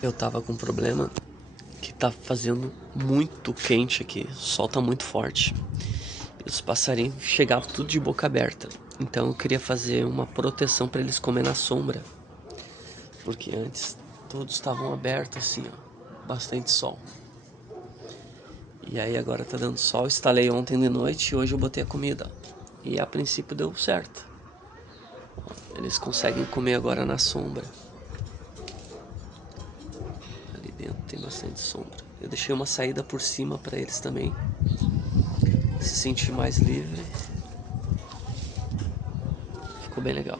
Eu tava com um problema que tá fazendo muito quente aqui, o sol tá muito forte. E os passarinhos chegavam tudo de boca aberta. Então eu queria fazer uma proteção para eles comer na sombra. Porque antes todos estavam abertos assim, ó, bastante sol. E aí agora tá dando sol, instalei ontem de noite e hoje eu botei a comida. E a princípio deu certo. Eles conseguem comer agora na sombra. Ali dentro tem bastante sombra. Eu deixei uma saída por cima para eles também se sentir mais livre. Ficou bem legal.